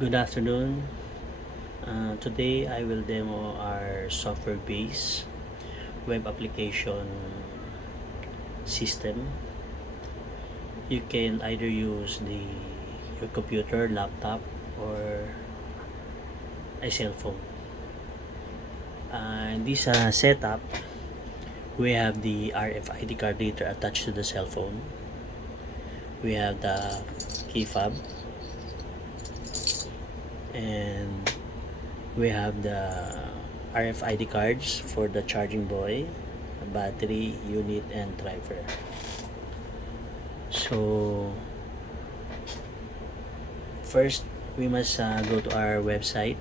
Good afternoon. Today I will demo our software-based web application system. You can either use your computer, laptop, or a cell phone. In this setup, we have the RFID card reader attached to the cell phone. We have the key fob, and we have the RFID cards for the charging buoy, battery, unit, and driver. So first we must go to our website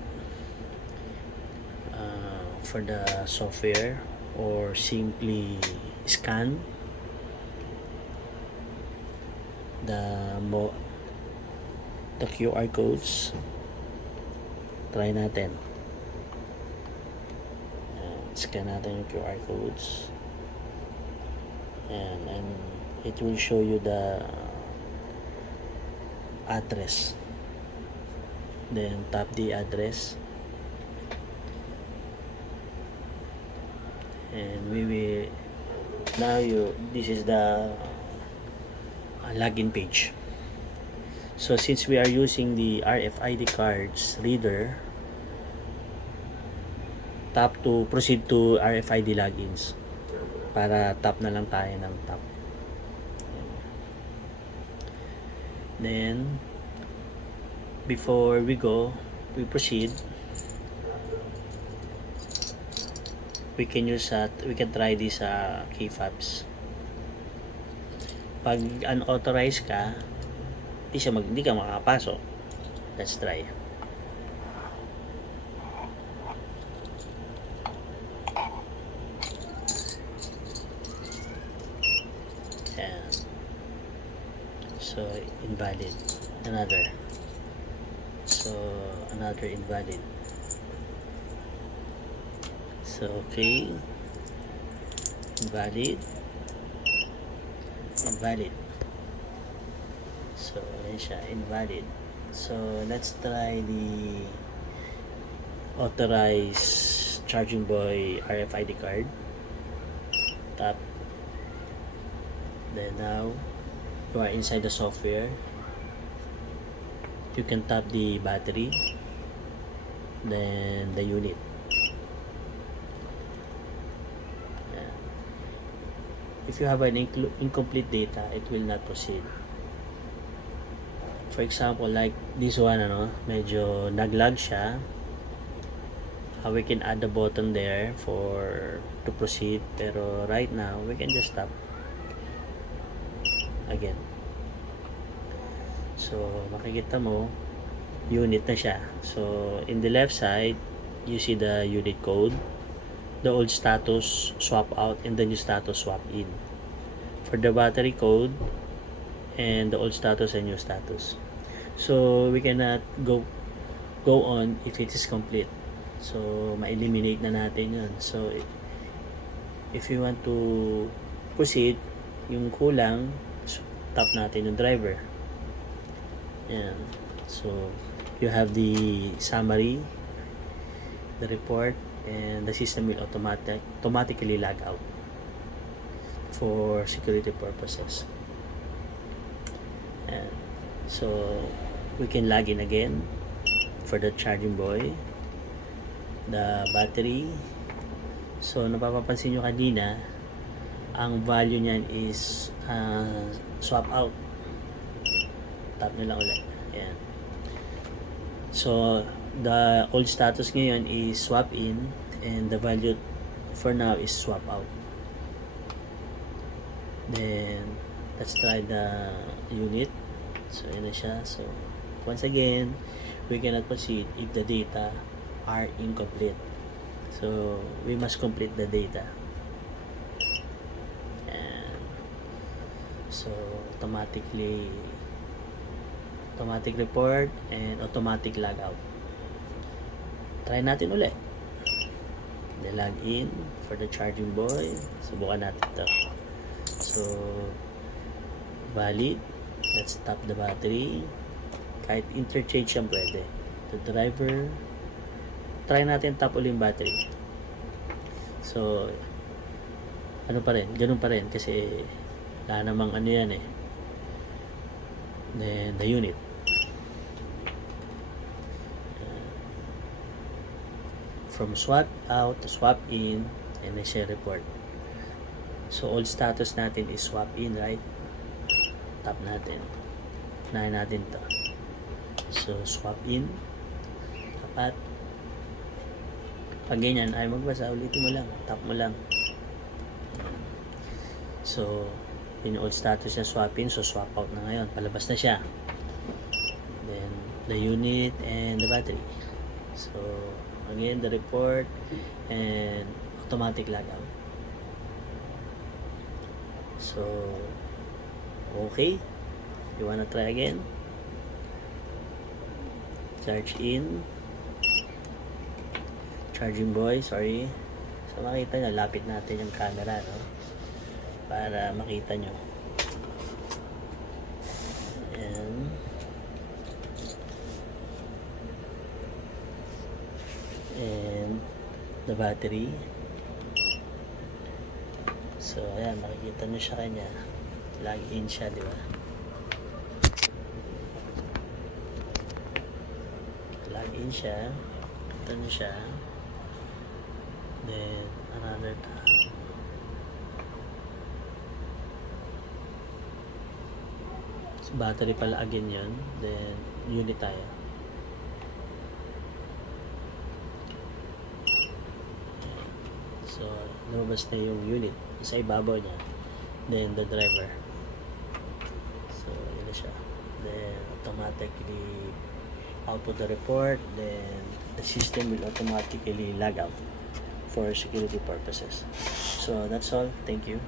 for the software, or simply scan the QR codes. Try natin. Scan natin yung QR codes. And it will show you the address. Then tap the address. And we will this is the login page. So since we are using the RFID cards reader, tap to proceed to RFID logins. Para tap na lang tayo ng tap. Then before we proceed, we can try this key fobs. Pag unauthorized ka, hindi ka makakapasok. Let's try. Ayan. So invalid. Another invalid. So okay, invalid. So ayan siya, invalid. So let's try the authorized charging buoy RFID card. Tap. Then now you are inside the software. You can tap the battery, then the unit. If you have an incomplete data, it will not proceed. For example, like this one, medyo naglag siya. We can add the button there to proceed, pero right now we can just stop again. So makikita mo, unit na siya. So in the left side, you see the unit code, the old status swap out, and the new status swap in. For the battery code and the old status and new status. So we cannot go on if it is complete. So ma-eliminate na natin yun. So if you want to proceed, yung kulang, tap natin yung driver. Yan. So you have the summary, the report, and the system will automatically log out for security purposes. And so we can log in again for the charging buoy, the battery. So napapansin nyo kanina, ang value niyan is swap out. Tap nyo lang ulit. Ayan. So the old status ngayon is swap in, and the value for now is swap out. Then let's try the unit. So yun na siya. So once again, we cannot proceed if the data are incomplete. So we must complete the data. And so automatic report and automatic logout. Try natin ulit. The login for the charging buoy. Subukan natin ito. So valid. Let's tap the battery. Kahit interchange yan pwede. the driver. Try natin tap ulit yung battery. So, ano pa rin, ganun pa rin kasi wala namang ano yan eh. Then, the unit. From swap out to swap in, and then share report. So, old status natin is swap in, right? Tap natin. Unahin natin to. So, swap in. Tapat. Pag ganyan, ay magbasa, ulitin mo lang. Tap mo lang. So, yun yung old status niya, swap in. So, swap out na ngayon. Palabas na siya. Then, the unit and the battery. So, again, the report and automatic logout. So, okay. You wanna try again? Charge in. Charging boy, sorry. So, makita nyo, lapit natin yung camera, no? Para makita nyo. And the battery. So, ayan, makikita nyo siya kanya. Log in siya, di ba? Log in siya. Ito nyo siya. Then, another tab. So, battery pala again yun. Then, unit tayo. So, lumabas na yung unit sa ibabaw niya. Then, the driver. So, yun na siya. Then, automatically output the report. Then, the system will automatically log out for security purposes. So, that's all. Thank you.